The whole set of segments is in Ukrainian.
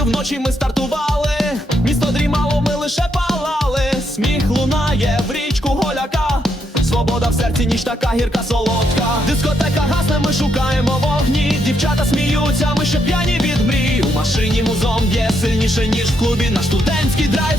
Тобою вночі ми стартували, місто дрімало, ми лише палали, сміх лунає в річку голяка, свобода в серці, ніж така гірка солодка. Дискотека гасне, ми шукаємо вогні. Дівчата сміються, ми ще п'яні від мрій. У машині музом є сильніше, ніж в клубі. Наш студентський драйв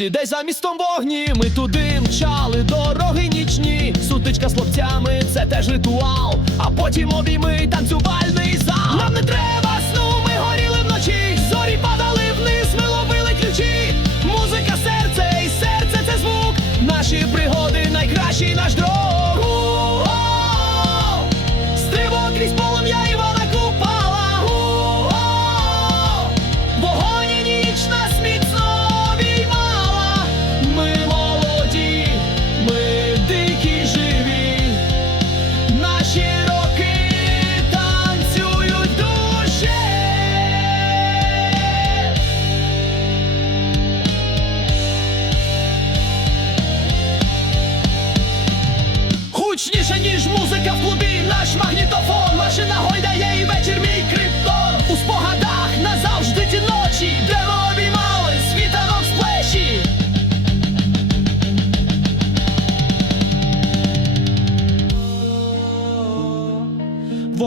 на десь за містом вогні. Ми туди мчали, дороги нічні. Сутичка з хлопцями, це теж ритуал. А потім обійми танцювальний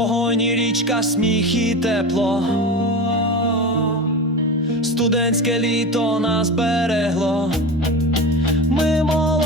Вогонь і річка, сміх і тепло. Студентське літо нас берегло. Ми молоді,